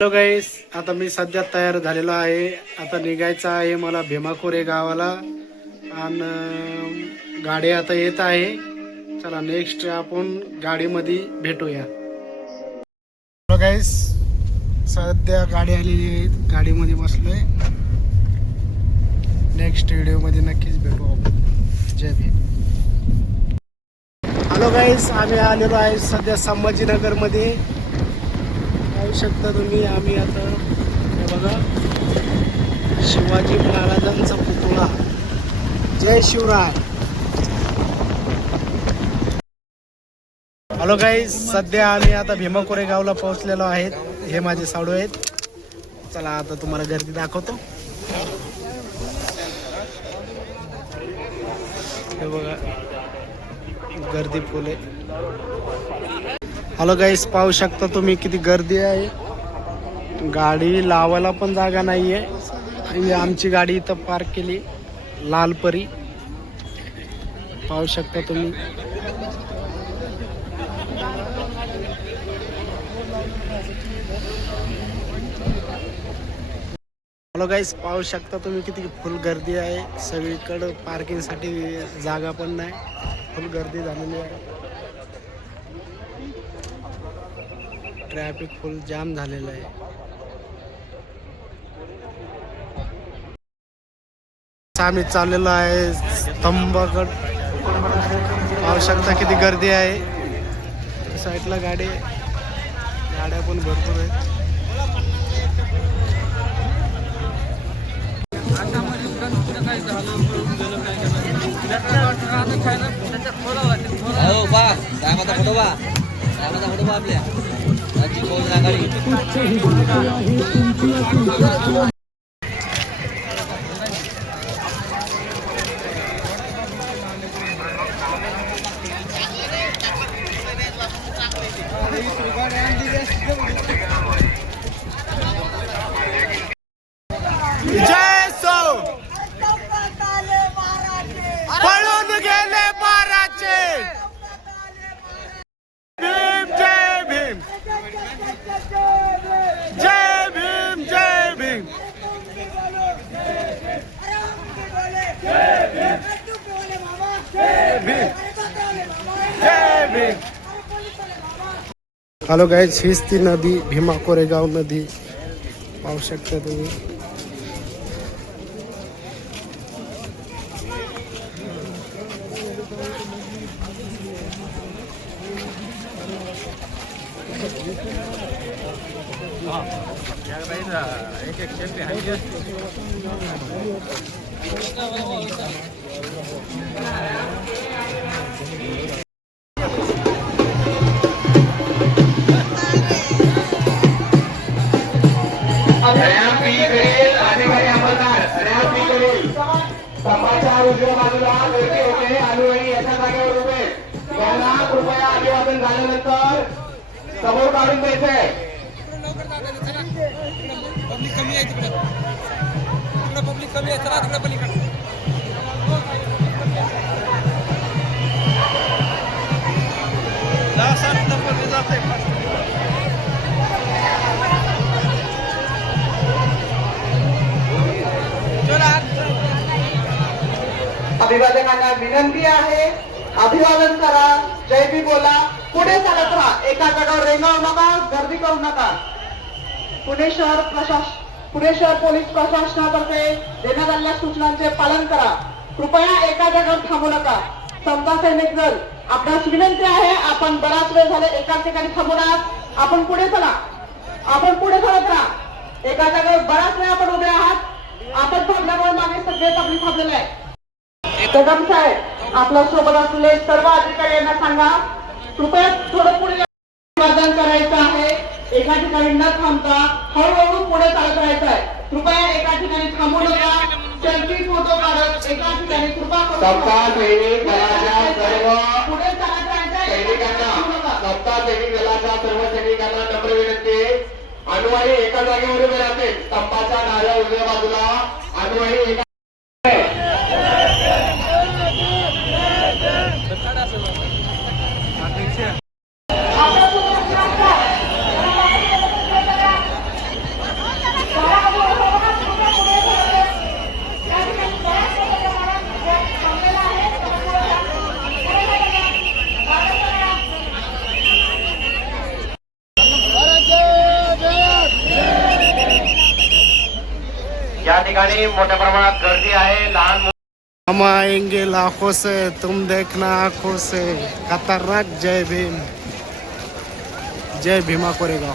Hello गाईस, आता मी सध्या तयार झालेलो आहे. आता निघायचं आहे मला भीमाखोरे गावाला आणि गाडी आता येत आहे. चला नेक्स्ट आपण गाडीमध्ये भेटूया. हॅलो गाईस, सध्या गाडी आलेली आहे, गाडीमध्ये बसलोय. नेक्स्ट व्हिडिओमध्ये नक्कीच भेटू आपण. जय भीम. हॅलो गाईस, आम्ही आलेलो आहे सध्या संभाजीनगरमध्ये. पाहू शकता तुम्ही, आम्ही आता हे बघा शिवाजी महाराजांचा पुतळा. जय शिवराय. हॅलो गाईस, सध्या आम्ही आता भीमाखोरे गावला पोहोचलेलो आहेत. हे माझे साडू आहेत. चला आता तुम्हाला गर्दी दाखवतो. हे बघा गर्दी फुल आहे. हॅलो गाईस, पाहू शकता तुम्ही किती गर्दी आहे. गाडी लावायला पण जागा नाही आहे. आणि आमची गाडी इथं पार्क केली लालपरी. पाहू शकता तुम्ही. हॅलो गाईस, पाहू शकता तुम्ही किती फुल गर्दी आहे. सगळीकडं पार्किंगसाठी जागा पण नाही, फुल गर्दी झालेली आहे. ट्रॅफिक फुल जाम झालेलं आहे. आम्ही चाललेलो आहे स्तंभागड. पाहू शकता किती गर्दी आहे. साईडला गाड्या पण भरपूर आहेत. जय सो पळून गेले महाराजे. भीम जय भीम. जय भीम. जय भीम. जय भीम. हॅलो गाईज, हीच ती नदी, भीमाखोरे गाव नदी. पाहू शकता तुम्ही. स्तंभाच्या उजव्या बाजूला गर्दी होते. अनुयायी एका जागेवर उभे. त्यांना कृपया अभिवादन झाल्यानंतर समोर काढून द्यायचंय. पब्लिक कमी आहे तिकडे. पब्लिक कमी आहे. चला तिकडे पलीकडे. अभिवादकांना विनंती आहे, अभिवादन करा, जय भी बोला, पुढे चालत राहा. एका जागावर रेंगाळू नका, गर्दी करू नका. पुणे शहर पोलीस प्रशासनातर्फे देण्यात आलेल्या सूचनांचे पालन करा. कृपया एका जागावर थांबू नका. समता सैनिक दल, आपणास विनंती आहे, आपण बराच वेळ झाले एकाच ठिकाणी थांबून आहात. आपण पुढे चला. आपण पुढे चालत राहा. एका जागेवर बराच वेळ आपण उभे आहात. आपण थांबल्यामुळे मागे सगळे पब्लिक थांबलेले आहे. कदम साहेब, आपल्या सोबत असलेले सर्व अधिकारी यांना सांगा, कृपया थोडं पुढे अभिवादन करायचं आहे. एका ठिकाणी न थांबता हळूहळू पुढे चालत राहायचं आहे. कृपया एका ठिकाणी थांबू नका. सेल्फी फोटो काढत एका ठिकाणी कृपा करून सर्व पुढे चालत राहायचं. सप्ताह सैनिक दलाच्या सर्व सैनिकांना नम्र विनंती. अनुयायी एका जागेवर उभे राहतील. स्तंभाच्या डाव्या उजव्या बाजूला अनुयायी एका ठिकाणी मोठ्या प्रमाणात गर्दी आहे. लहान हम आएंगे लाखों से तुम देखना आंखों से खतरनाक जय भीम जय भीमा कोरेगाव.